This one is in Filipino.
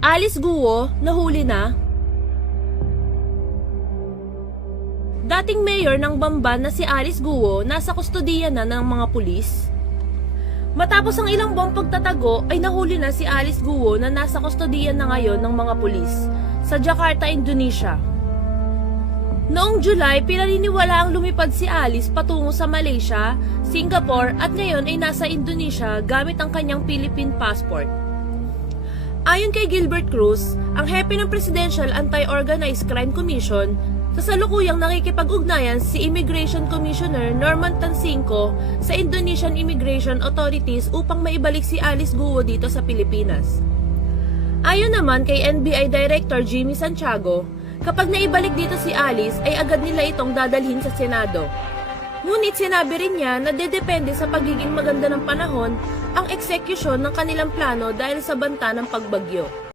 Alice Guo, nahuli na. Dating mayor ng Bamban na si Alice Guo nasa kustodiya na ng mga pulis. Matapos ang ilang buwang pagtatago ay nahuli na si Alice Guo na nasa kustodiya na ngayon ng mga pulis sa Jakarta, Indonesia. Noong July, pinaniniwala ang lumipad si Alice patungo sa Malaysia, Singapore at ngayon ay nasa Indonesia gamit ang kanyang Philippine passport. Ayon kay Gilbert Cruz, ang hepe ng Presidential Anti-Organized Crime Commission, kasalukuyang nakikipag-ugnayan si Immigration Commissioner Norman Tansingco sa Indonesian Immigration Authorities upang maibalik si Alice Guo dito sa Pilipinas. Ayon naman kay NBI Director Jimmy Santiago, kapag naibalik dito si Alice ay agad nila itong dadalhin sa Senado. Ngunit sinabi rin niya na dedepende sa pagiging maganda ng panahon ang eksekusyon ng kanilang plano dahil sa banta ng pagbagyo.